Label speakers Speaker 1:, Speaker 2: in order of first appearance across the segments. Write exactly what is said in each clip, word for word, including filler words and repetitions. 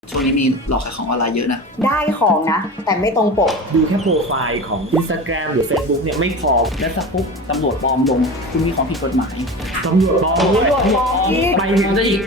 Speaker 1: ช่วงนี้มีหลอกขายของออนไลน์เยอะนะ
Speaker 2: ได้ของนะแต่ไม่ตรงปก
Speaker 3: ดูแค่โปรไฟล์ของ Instagram หรือ Facebook เนี่ยไม่พอ
Speaker 1: แล้วสักปุ๊บตำรวจปลอมลงคุณมีของผิดกฎหมาย
Speaker 3: ตำรวจปลอม
Speaker 2: ตำรวจปลอมอีก
Speaker 3: ไปถึง
Speaker 1: จะอีก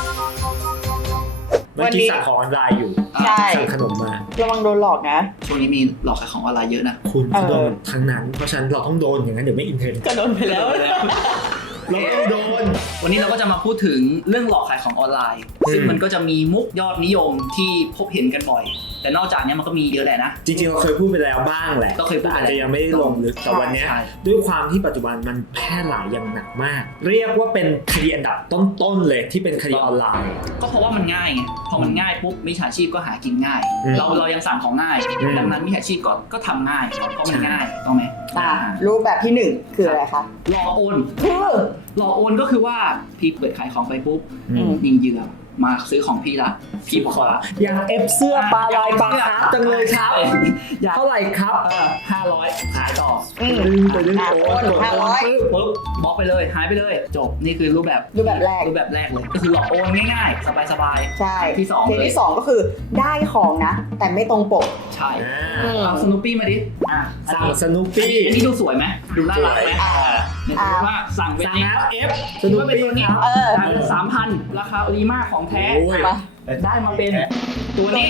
Speaker 3: เมื่อกี้สั่งของออนไลน์อยู่
Speaker 2: ใช่
Speaker 3: สั่งขนมมา
Speaker 2: ระวังโดนหลอกนะ
Speaker 1: ช่วงนี้มีหลอกขายของออนไลน์เยอะนะ
Speaker 3: คุณเขาโดนทั้งนั้นเพราะฉะนั้นเราต้องโดนอย่างนั้นเดี๋ยวไม่อินเทรนด์
Speaker 1: ก็โดนไปแล้ว
Speaker 3: เราต้องโดน
Speaker 1: วันนี้เราก็จะมาพูดถึงเรื่องหลอกขายของออนไลน์ซึ่งมันก็จะมีมุกยอดนิยมที่พบเห็นกันบ่อยแต่นอกจากนี้มันก็มีเยอะแหละนะ
Speaker 3: จริงๆเราเคยพูดไปแล้วบ้างแหละ
Speaker 1: ก็เคยพูด
Speaker 3: อาจจะยังไม่ได้ลงลึกแต่วันนี้ด้วยความที่ปัจจุบันมันแพร่หลายอย่างหนักมากเรียกว่าเป็นคดีอันดับต้นๆเลยที่เป็นคดีออนไลน์
Speaker 1: ก็เพราะว่ามันง่ายไงพอมันง่ายปุ๊บมิจฉาชีพก็หากินง่ายเราเรายังสั่งของง่ายดังนั้นมิจฉาชีพก็ก็ทำง่ายเพราะมันง่ายต้องไหม
Speaker 2: รูปแบบที่หนึ่งคืออะไรคะ
Speaker 1: หลอกโอน
Speaker 2: คือ
Speaker 1: หลอกโอนก็คือว่าพี่เปิดขายของไปปุ๊บมีเหยื่อมาซื้อของพี่ละพี่บอกว่า
Speaker 3: อยากเอฟเสื้อปลาลายปลาคาร์ฟจังเลยครับเท่าไหร่ครับ
Speaker 1: ห้าร้อยขายต่อ
Speaker 3: ดึงไปดึงโอน
Speaker 2: ห้าร้อย
Speaker 1: ปุ๊บบล็อกไปเลยหายไปเลยจบนี่คือรูปแบบ
Speaker 2: รูปแบบแรก
Speaker 1: รูปแบบแรกเลยก็คือหลอกโอนง่ายๆสบายๆ
Speaker 2: ใช่
Speaker 1: ที่สองเลย
Speaker 2: ที่สองก็คือได้ของนะแต่ไม่ตรงปก
Speaker 1: ใช่เอาสนุปปี้มาดิ
Speaker 3: สั่งสนุปปี้
Speaker 1: อันนี้ดูสวยไหมดูน่ารักไหมอ่าว่าสั่งไป
Speaker 3: แล้วเอฟ
Speaker 1: สนุปปี้ตัวนี้สามพันราคาดีมากของแท้ได้มาเป็นตัวนี้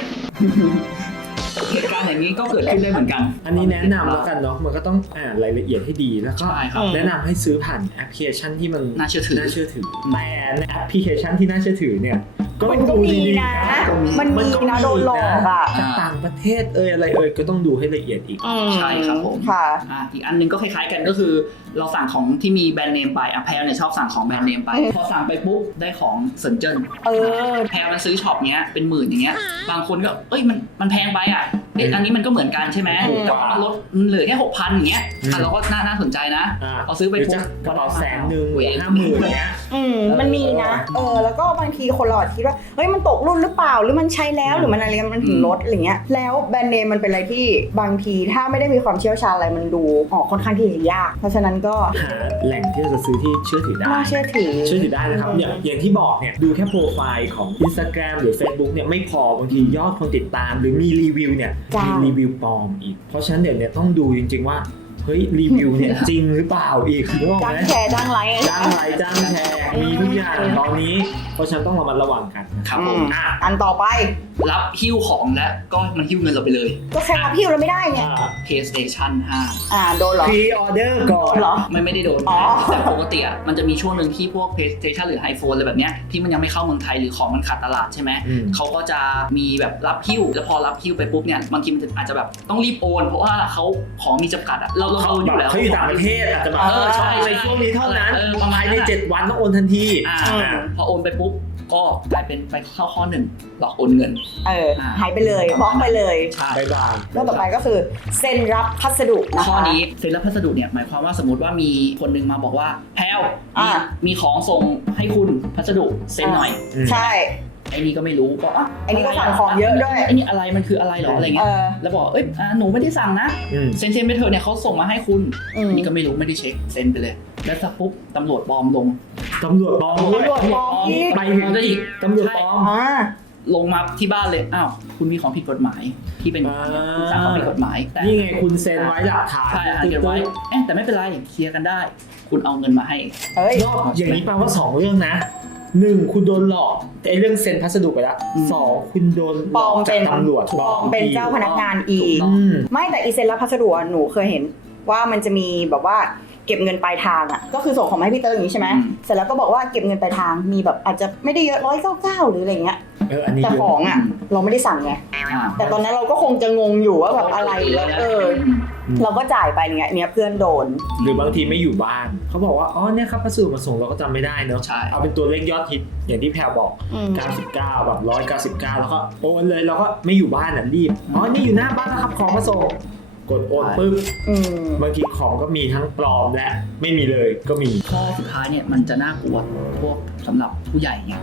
Speaker 1: เหตุการณ์อย่างนี้ก็เกิดขึ้นได้เหมือนกัน
Speaker 3: อันนี้แนะนำแล้วกันเนาะมันก็ต้องอ่านรายละเอียดให้ดีแล้วก็แนะนำให้ซื้อผ่านแอปพลิเคชันที่มัน
Speaker 1: น่าเชื่อถือ
Speaker 3: น่าเชื่อถือแต่ในแอปพลิเคชันที่น่าเชื่อถือเนี่ย
Speaker 2: ก็ต้องดูดีๆนะมันมีนะโดนหลอกอ่ะ
Speaker 3: ต่างประเทศเอ่ยอะไรเอ่ยก็ต้องดูให้ละเอียดอีก
Speaker 1: ใช่ครับผม
Speaker 2: ค่ะ
Speaker 1: อีกอันนึงก็คล้ายๆกันก็คือเราสั่งของที่มีแบรนด์เนมไปอ่ะแพลเนี่ยชอบสั่งของแบรนด์เนมไปพอสั่งไปปุ๊บได้ของเซินเจิ้น
Speaker 2: เออ
Speaker 1: แพลมันซื้อช็อปเนี้ยเป็นหมื่นอย่างเงี้ยบางคนก็เอ้ยมันมันแพงไปอ่ะเอ๊ะอันนี้มันก็เหมือนกันใช่ไหมแต่ว่ามันลดเหลือแค่หกพันอย่างเงี้ยอ่ะเราก็น่าน่าสนใจนะเอาซื้อไปปุ๊บ
Speaker 3: กระเป๋าแสนหนึ่งห้าหมื่นเงี้ย
Speaker 2: อืมมันมีนะเออแล้วก็บางทีคนเราคิดว่าเฮ้ยมันตกรุ่นหรือเปล่าหรือมันใช้แล้วหรือมันอะไรมันถึงลดอะไรเงี้ยแล้วแบรนด์เนมมันเป็นอะไรที่บางทีถ้าไม่ได้มีความเชี่ยวชาญอะไรมันดูออกค่อนข้างที่จะยากเพราะฉะนั้นก็
Speaker 3: หาแหล่งที่จะซื้อที่เชื่อถือได้
Speaker 2: น่าเชื่อถือ
Speaker 3: เชื่อถือได้นะครับอย่างอย่างที่บอกเนี่ยดูแค่โปรไฟล์ของ Instagram หรือ Facebook เนี่ยไม่พอบางทียอดคนติดตามหรือมีรีวิวเนี่ยมีรีวิวปลอมอีกเพราะฉะนั้นเดี๋ยวเนี่ยต้องดูจริงๆว่าเฮ้ยรีวิวเนี่ยจริงหรือเปล่าอีกรู้ไหม
Speaker 2: จ้างแชร์จ้างไลค์
Speaker 3: จ้างไลค์จ้างแชร์มีทุกอย่างตอนนี้เพราะฉะนั้นต้องระมัดระวังกัน
Speaker 1: ครับผม
Speaker 2: อ่ะอันต่อไป
Speaker 1: รับหิ้วของแล้วก็มันหิ้วเงินเราไปเลย
Speaker 2: ก็แค่รับหิ้วเราไม่ได้ไง
Speaker 1: PlayStation ห้า
Speaker 2: อ่าโดนเหรอ
Speaker 3: Pre Order ก่อน
Speaker 2: เหรอ
Speaker 1: ไม่ไม่ได้โดนแต่ปกติอ่ะมันจะมีช่วงหนึ่งที่พวก PlayStation หรือ iPhone อะไรแบบเนี้ยที่มันยังไม่เข้าเมืองไทยหรือของมันขาดตลาดใช่ไหมเขาก็จะมีแบบรับหิ้วแล้วพอรับหิ้วไปปุ๊บเนี่ยบางทีมันอาจจะแบบต้องรีบโอนเพราะว่าเขาของมีจำกัดอ่ะเราเราอยู่แล้ว
Speaker 3: เขาอยู่ต่างประเทศอาจจะแบบใช่ในช่วงนี้เท่านั้นภายในเจ็ดวันต้องโอนทันที
Speaker 1: พอโอนไปปุ๊บก็กลายเป็นไปเข้าข้อหนึ่งหลอกโอนเงิน
Speaker 2: เออหายไปเลยบล็อกไปเลย
Speaker 3: บายบาย
Speaker 2: แล้วต่อไปก็คือเซ็นรับพัสดุนะคะ
Speaker 1: ข้อนี้เซ็นรับพัสดุเนี่ยหมายความว่าสมมติว่ามีคนนึงมาบอกว่าแพลวมีของส่งให้คุณพัสดุเซ็นหน่อย
Speaker 2: ใช่
Speaker 1: ไอ้นี่ก็ไม่รู้ก็อ่ะ
Speaker 2: ไอ้นี่ก็สั่งของเยอะด้วย
Speaker 1: ไอ้นี่อะไรมันคืออะไรหรออะไรเงี้ยแล้วบอกเอ้ยหนูไม่ได้สั่งนะเซ็นเซ็นไปเถอะเนี่ยเขาส่งมาให้คุณอันนี้ก็ไม่รู้ไม่ได้เช็คเซ็นไปเลยแล้วสักปุ๊บตำรวจปลอมลง
Speaker 3: ตำรวจปลอม
Speaker 2: ตำรวจปลอม
Speaker 1: ไปถึงจะอีก
Speaker 3: ตำรวจปลอม
Speaker 1: ลงมาที่บ้านเลยอ้าวคุณมีของผิดกฎหมายที่เป็นสั่งของผิดกฎหมาย
Speaker 3: แต่นี่ไงคุณเซ็นไว้หลักฐาน
Speaker 1: ใช่เก็บไว้เอ๊ะแต่ไม่เป็นไรเคลียร์กันได้คุณเอาเงินมาให้
Speaker 2: เอ้ย
Speaker 3: อย่างนี้แปลว่าสองเรื่องนะหนึ่งคุณโดนหลอกแต่เรื่องเซ็นพัสดุไปแล้วสองคุณโดน
Speaker 2: ปลอมเป็น
Speaker 3: ตำรวจ
Speaker 2: ปลอมเป็นเจ้าพนักงานอีกไม่แต่อีเซ็นรับพัสดุหนูเคยเห็นว่ามันจะมีแบบว่าเก็บเงินปลายทางอ่ะก็คือส่งของให้พี่เตอร์อย่างนี้ใช่ไหมเสร็จแล้วก็บอกว่าเก็บเงินปลายทางมีแบบอาจจะไม่ได้เยอะร้อยเก้าเก้าหรืออะไรเงี้ยแต่ของอ่ะเราไม่ได้สั่งไงแต่ตอนนั้นเราก็คงจะงงอยู่ว่าแบบอะไรแล้วเออเราก็จ่ายไปเงี้ยเนี้ยเพื่อนโดน
Speaker 3: หรือบางทีไม่อยู่บ้านเขาบอกว่าอ๋อเนี่ยครับพัสดุมาส่งเราก็จำไม่ได้เนอะเอาเป็นตัวเลขยอดฮิตอย่างที่แพรบอกเก้าสิบเก้าแบบหนึ่งร้อยเก้าสิบเก้าแล้วก็โอนเลยเราก็ไม่อยู่บ้านอ่ะรีบอ๋อนี่อยู่หน้าบ้านครับของมาส่งกดโอนปึ๊บบางทีของก็มีทั้งปลอมและไม่มีเลยก็มี
Speaker 1: ข้อสุดท้ายเนี่ยมันจะน่ากลัวพวกสำหรับผู้ใหญ่ไงท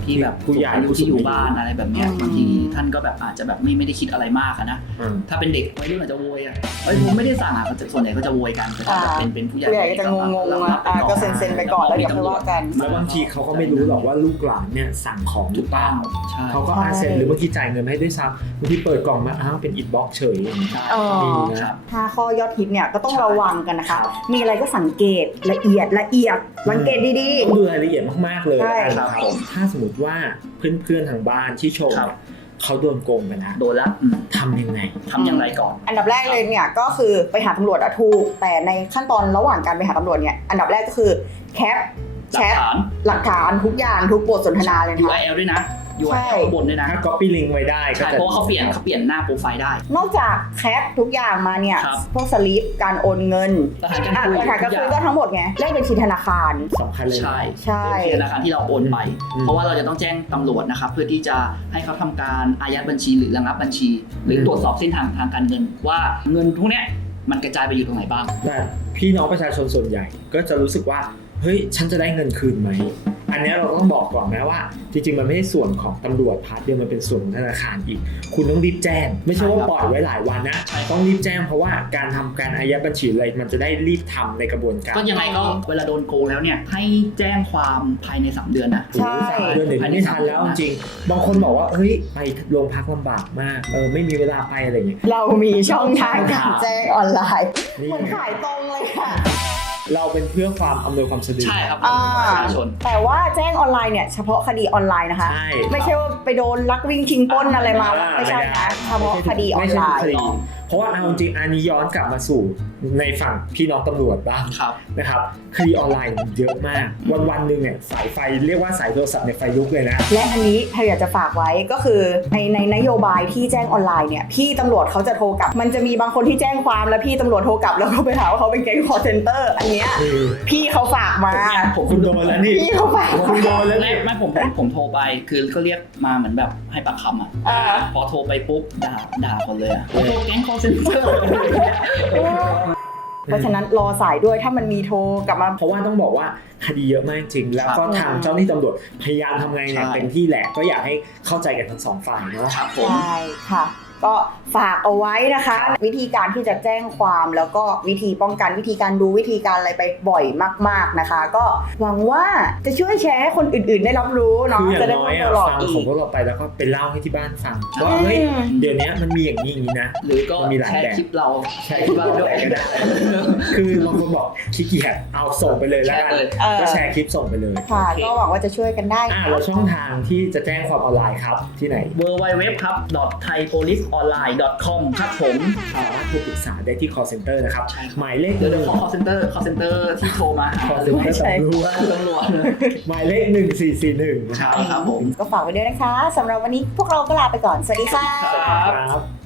Speaker 1: ที่แบบ
Speaker 3: ผู้ใหญ่
Speaker 1: อายุที่อยู่บ้านอะไรแบบเนี้ยบางทีท่านก็แบบอาจจะแบบไม่ไม่ได้คิดอะไรมากนะถ้าเป็นเด็กวัยรุ่นอาจจะโวยอ่ะเอ้ยผมไม่ได้สั่งอ่ะส่วนใหญ่ก็จะโวยกันแต่ถ้าแบบเป็นเป็นผู้ใหญ่
Speaker 2: ผู้ใหญ่ก็จะงงๆอ่ะก็เซ็นๆไปก่อนแล้วเดี๋ยวค่อยว่ากัน
Speaker 3: แล้วบางทีเขาก็ไม่รู้หรอกว่าลูกหลานเนี่ยสั่งของหรือเปล่าเขาก็อาเซ็นหรือบางทีจ่ายเงินให้ด้วยซ้ำบางทีเปิดกล่องมาอ้าวเป็นอินบ็อกซ์เฉยอย่างนี้
Speaker 2: เออห้าข้อยอดฮิตเนี่ยก็ต้องระวังกันนะคะมีอะไรก็สังเกตละเอียดละเอียดสังเกตดีๆ
Speaker 3: ดูรายละเอียดมากๆเลย
Speaker 2: ใช่
Speaker 3: นะครับถ้าสมมติว่าเพื่อนๆทางบ้านที่ชมเขาโดนโกงไปนะ
Speaker 1: โดนแล้ว
Speaker 3: ทำยังไง
Speaker 1: ทำยังไงก่อน
Speaker 2: อันดับแรกเลยเนี่ยก็คือไปหาตำรวจอะถูกแต่ในขั้นตอนระหว่างการไปหาตำรวจเนี่ยอันดับแรกก็คือแคปแชทหลักฐานทุกอย่างทุกบทสนทนาเลยนะ
Speaker 1: ยู อาร์ แอล ด้วยนะ ยู อาร์ แอล บนด้วยนะ
Speaker 3: ถ้า copy link ไว้ได้
Speaker 1: ใช่เพราะว่าเขาเปลี่ยนเขาเปลี่ยนหน้าโปรไฟล์ได้
Speaker 2: นอกจากแคปทุกอย่างมาเนี่ยพวกสลิปการโอนเงิน
Speaker 1: หลักฐานการคุย
Speaker 2: หลักฐานการคุยก็ทั้งหมดไงเลขบัญชีธนาคาร
Speaker 3: สำคัญเลย
Speaker 1: ใช่
Speaker 2: ใช่
Speaker 1: เลขธนาคารที่เราโอนไปเพราะว่าเราจะต้องแจ้งตำรวจนะครับเพื่อที่จะให้เขาทำการอายัดบัญชีหรือระงับบัญชี หรือตรวจสอบเส้นทางทางการเงินว่าเงินพวกนี้มันกระจายไปอยู่ตรงไหนบ้าง
Speaker 3: แต่พี่น้องประชาชนส่วนใหญ่ก็จะรู้สึกว่าเฮ้ยฉันจะได้เงินคืนไหมอันนี้เราต้องบอกก่อนนะว่าจริงๆมันไม่ใช่ส่วนของตำรวจพาร์ทเดียวมันเป็นส่วนของธนาคารอีกคุณต้องรีบแจ้งไม่ใช่ว่าปล่อยไว้หลายวันนะต้องรีบแจ้งเพราะว่าการทำการอายัดบัญชีอะไรมันจะได้รีบทำในกระบวนการ
Speaker 1: ก็ยังไงก็เวลาโดนโกงแล้วเนี่ยให้แจ้งความภายในสามเดือนนะ
Speaker 2: ใช่
Speaker 3: สามเดือนหนึ่งไม่ทันแล้วจริงบางคนบอกว่าเฮ้ยไปโรงพักลำบากมากเออไม่มีเวลาไปอะไรอย่างเงี้ย
Speaker 2: เรามีช่องทางการแจ้งออนไลน์เหมือนขายตรงเลยค่ะ
Speaker 3: เราเป็นเพื่อความอำนวยความสะดวก
Speaker 1: ใช่ครับประชาชน
Speaker 2: แต่ว่าแจ้งออนไลน์เนี่ยเฉพาะคดีออนไลน์นะคะไม่ใช่ว่าไปโดนลักวิ่งชิงปล้นอะไรมาไม่ใช่นะเฉพาะคดีออนไลน์
Speaker 3: เพราะว่าเอาจริงอันนี้ย้อนกลับมาสู่ในฝั่งพี่น้องตำรวจบ้างนะครับคดีออนไลน์เยอะมากวันวันหนึ่งเนี่ยสายไฟเรียกว่าสายโทรศัพท์ในไฟลุกเลยนะ
Speaker 2: และอันนี้ถ้าอยากจะฝากไว้ก็คือในในนโยบายที่แจ้งออนไลน์เนี่ยพี่ตำรวจเขาจะโทรกลับมันจะมีบางคนที่แจ้งความแล้วพี่ตำรวจโทรกลับแล้วก็ไปหาว่าเขาเป็นแก๊งคอลเซ็นเตอร์อันเนี้ยพี่เขาฝากมา
Speaker 3: ผมคุณโดนแล้วนี่
Speaker 2: พี่เขาฝาก
Speaker 3: คุณโดนแล้ว
Speaker 1: ไม่ไม่ผมผมโทรไปคือก็เรียกมาเหมือนแบบให้ปากคำอ่ะพอโทรไปปุ๊บด่าด่าคนเลยอ่ะโอ้แก๊งคอลเซ็นเตอร์
Speaker 2: เพราะฉะนั้นรอสายด้วยถ้ามันมีโทรกลับมา
Speaker 3: เพราะว่าต้องบอกว่าคดีเยอะมากจริงแล้วก็ทางเจ้าหน้าที่ตำรวจพยายามทำไงเนี่ยเต็มที่แหละก็อยากให้เข้าใจกันทั้งสองฝ่ายเนาะ
Speaker 1: ครับผม
Speaker 2: ใช่ค่ะก็ฝากเอาไว้นะคะวิธีการที่จะแจ้งความแล้วก็วิธีป้องกันวิธีการดูวิธีการอะไรไปบ่อยมากๆนะคะก็หวังว่าจะช่วยแชร์ให้คนอื่นๆได้รับรู้เนาะ
Speaker 3: จะได้ไม่ตลอดอีกฟังของพวกเราไปแล้วก็ไปเล่าให้ที่บ้านฟังว่าเฮ้ยเดี๋ยวนี้มันมีอย่างนี้อย่างนี้นะ
Speaker 1: หรือก็แชร์คลิปเรา
Speaker 3: แชร์คลิปเราด้วยก็ได้คือบางคนบอกขี้เกียจเอาส่งไปเลยแล้วกันก็แชร์คลิปส่งไปเลย
Speaker 2: ค่ะก็หวังว่าจะช่วยกันได้
Speaker 3: อ่าแล้วช่องทางที่จะแจ้งความออนไลน์ครับที่ไหน
Speaker 1: ดับเบิลยู ดับเบิลยู ดับเบิลยู ครับ ไทยโพลิสออนไลน์ ดอท คอม ครับผม
Speaker 3: สามารถโทรปรึกษาได้ที่ call center นะครับหมายเลข
Speaker 1: เดี๋ยว call center call center ที่โทรมา
Speaker 3: call center ตำรวจ
Speaker 1: ตำรวจ
Speaker 3: หมายเลขหนึ่งสี่สี่หนึ่ง
Speaker 1: ครับผม
Speaker 2: ก็ฝากไว้ด้วยนะคะสำหรับวันนี้พวกเราก็ลาไปก่อนสวัสดีค่ะ
Speaker 3: ครับ